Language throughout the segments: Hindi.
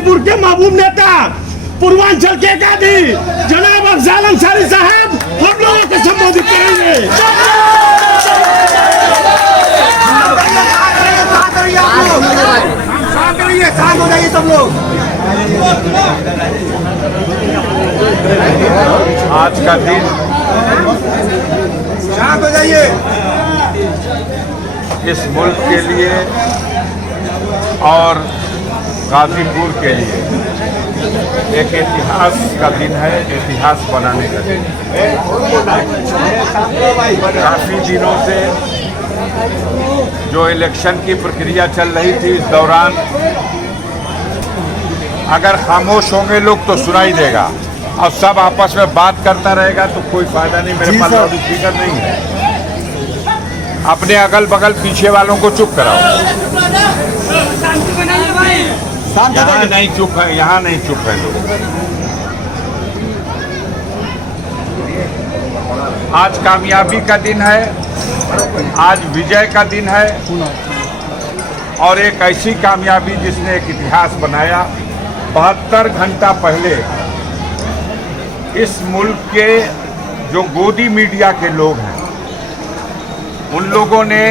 गाजीपुर के महबूब नेता, पूर्वांचल के कादी जनाब अफजाल अंसारी साहब हम लोगों को संबोधित करेंगे। शांत हो जाइए सब लोग। आज का दिन शांत हो जाइए। इस मुल्क के लिए और गाजीपुर के लिए एक इतिहास का दिन है, इतिहास बनाने का दिन। काफ़ी दिनों से जो इलेक्शन की प्रक्रिया चल रही थी, इस दौरान अगर खामोश होंगे लोग तो सुनाई देगा और सब आपस में बात करता रहेगा तो कोई फायदा नहीं। मेरे पास लाउड स्पीकर नहीं है। अपने अगल बगल पीछे वालों को चुप कराओ। यहाँ नहीं चुप है, यहाँ नहीं चुप है लोग। आज कामयाबी का दिन है, आज विजय का दिन है और एक ऐसी कामयाबी जिसने एक इतिहास बनाया। 72 घंटा पहले इस मुल्क के जो गोदी मीडिया के लोग हैं, उन लोगों ने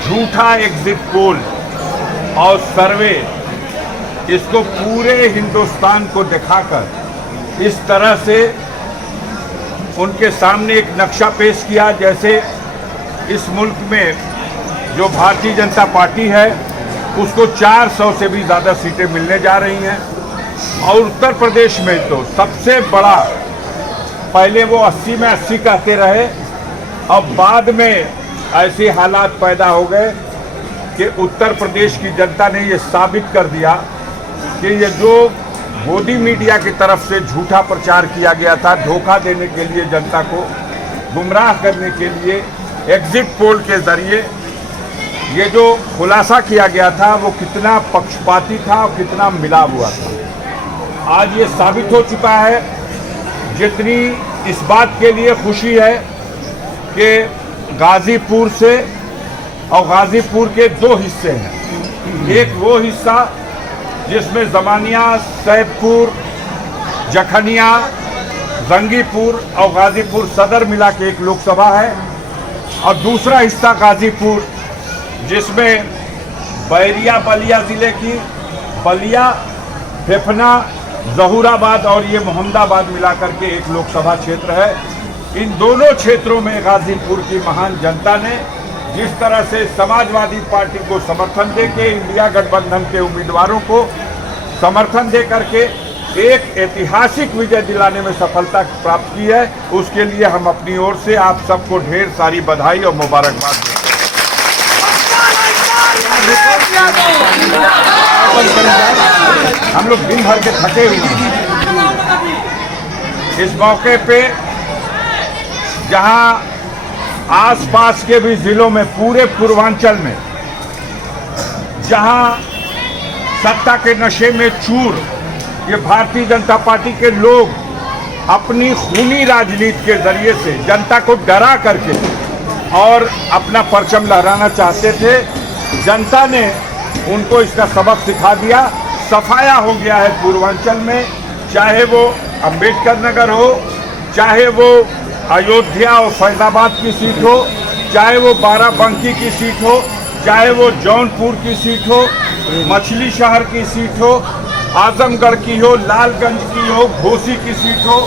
झूठा एग्जिट पोल और सर्वे इसको पूरे हिंदुस्तान को दिखाकर इस तरह से उनके सामने एक नक्शा पेश किया जैसे इस मुल्क में जो भारतीय जनता पार्टी है उसको 400 से भी ज़्यादा सीटें मिलने जा रही हैं। और उत्तर प्रदेश में तो सबसे बड़ा, पहले वो 80 में 80 कहते रहे, अब बाद में ऐसे हालात पैदा हो गए कि उत्तर प्रदेश की जनता ने ये साबित कर दिया कि ये जो मोदी मीडिया की तरफ से झूठा प्रचार किया गया था, धोखा देने के लिए, जनता को गुमराह करने के लिए एग्जिट पोल के जरिए ये जो खुलासा किया गया था वो कितना पक्षपाती था और कितना मिला हुआ था। आज ये साबित हो चुका है। जितनी इस बात के लिए खुशी है कि गाजीपुर से, और गाजीपुर के 2 हिस्से हैं। एक वो हिस्सा जिसमें जमानिया, सैदपुर, जखनिया, जंगीपुर और गाजीपुर सदर मिला के एक लोकसभा है, और दूसरा हिस्सा गाजीपुर जिसमें बैरिया बलिया ज़िले की बलिया, फेफना, जहूराबाद और ये मोहम्मदाबाद मिलाकर के एक लोकसभा क्षेत्र है। इन दोनों क्षेत्रों में गाजीपुर की महान जनता ने जिस तरह से समाजवादी पार्टी को समर्थन देके, इंडिया गठबंधन के उम्मीदवारों को समर्थन दे करके एक ऐतिहासिक विजय दिलाने में सफलता प्राप्त की है, उसके लिए हम अपनी ओर से आप सबको ढेर सारी बधाई और मुबारकबाद देते हैं। हम लोग दिन भर के थके हुए हैं। इस मौके पे जहां आसपास के भी जिलों में, पूरे पूर्वांचल में जहां सत्ता के नशे में चूर ये भारतीय जनता पार्टी के लोग अपनी खूनी राजनीति के जरिए से जनता को डरा करके और अपना परचम लहराना चाहते थे, जनता ने उनको इसका सबक सिखा दिया। सफाया हो गया है पूर्वांचल में, चाहे वो अंबेडकर नगर हो, चाहे वो अयोध्या और फैजाबाद की सीट हो, चाहे वो बाराबंकी की सीट हो, चाहे वो जौनपुर की सीट हो, मछली शहर की सीट हो, आजमगढ़ की हो, लालगंज की हो, घोसी की सीट हो,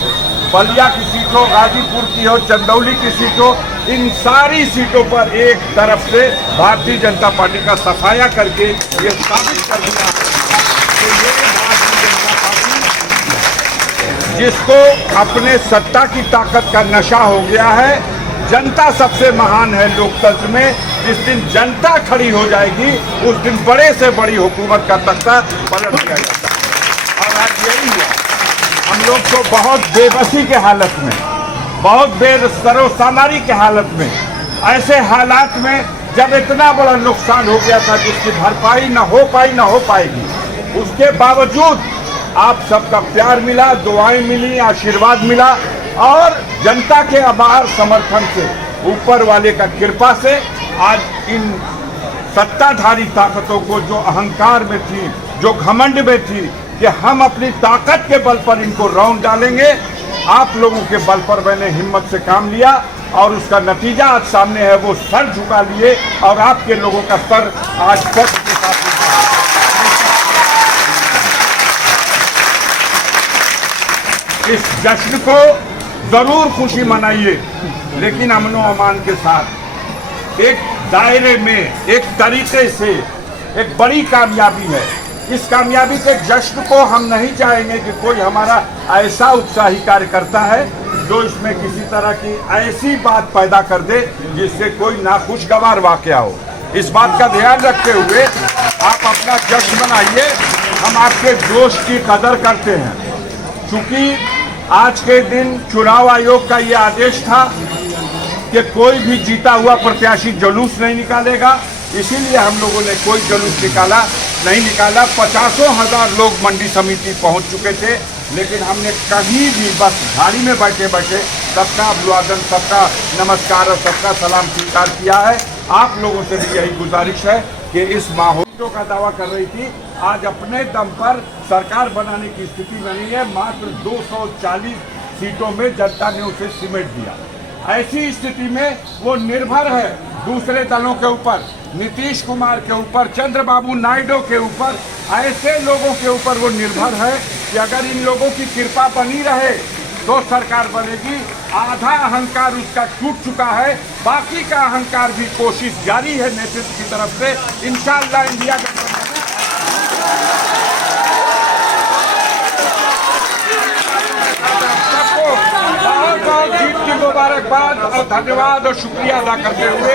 बलिया की सीट हो, गाजीपुर की हो, चंदौली की सीट हो, इन सारी सीटों पर एक तरफ से भारतीय जनता पार्टी का सफाया करके ये साबित कर दिया कि ये भारतीय जनता पार्टी जिसको अपने सत्ता की ताकत का नशा हो गया है, जनता सबसे महान है लोकतंत्र में। जिस दिन जनता खड़ी हो जाएगी उस दिन बड़े से बड़ी हुकूमत का तख्ता पलट दिया जाता है। और आज यही हुआ। हम लोग तो बहुत बेबसी के हालत में, बहुत बेसरोसामारी के हालत में, ऐसे हालात में जब इतना बड़ा नुकसान हो गया था जिसकी भरपाई न हो पाएगी, उसके बावजूद आप सबका प्यार मिला, दुआएं मिली, आशीर्वाद मिला और जनता के अपार समर्थन से, ऊपर वाले का कृपा से आज इन सत्ताधारी ताकतों को जो अहंकार में थी, जो घमंड में थी कि हम अपनी ताकत के बल पर इनको राउंड डालेंगे, आप लोगों के बल पर मैंने हिम्मत से काम लिया और उसका नतीजा आज सामने है। वो सर झुका लिए और आपके लोगों का सर आज फर्क के साथ झुका है। इस जश्न को जरूर खुशी मनाइए, लेकिन अमनो अमान के साथ, एक दायरे में, एक तरीके से। एक बड़ी कामयाबी है। इस कामयाबी के जश्न को हम नहीं चाहेंगे कि कोई हमारा ऐसा उत्साही कार्यकर्ता है जो इसमें किसी तरह की ऐसी बात पैदा कर दे जिससे कोई नाखुशगवार वाकया हो। इस बात का ध्यान रखते हुए आप अपना जश्न मनाइए। हम आपके जोश की कदर करते हैं। चूंकि आज के दिन चुनाव आयोग का ये आदेश था कि कोई भी जीता हुआ प्रत्याशी जुलूस नहीं निकालेगा, इसीलिए हम लोगों ने कोई जुलूस नहीं निकाला। 50,000 लोग मंडी समिति पहुंच चुके थे, लेकिन हमने कहीं भी बस गाड़ी में बैठे बैठे सबका अभिवादन, सबका नमस्कार और सबका सलाम स्वीकार किया है। आप लोगों से भी यही गुजारिश है कि इस माहौल का दावा कर रही थी, आज अपने दम पर सरकार बनाने की स्थिति में नहीं है। मात्र 240 सीटों में जनता ने उसे सिमट दिया। ऐसी स्थिति में वो निर्भर है दूसरे दलों के ऊपर, नीतीश कुमार के ऊपर, चंद्रबाबू नायडू के ऊपर, ऐसे लोगों के ऊपर वो निर्भर है कि अगर इन लोगों की कृपा बनी रहे तो सरकार बनेगी। आधा अहंकार उसका टूट चुका है, बाकी का अहंकार भी कोशिश जारी है नेतृत्व की तरफ से। इंशाअल्लाह इंडिया सबको बहुत बहुत जीत की मुबारकबाद और धन्यवाद और शुक्रिया अदा करते हुए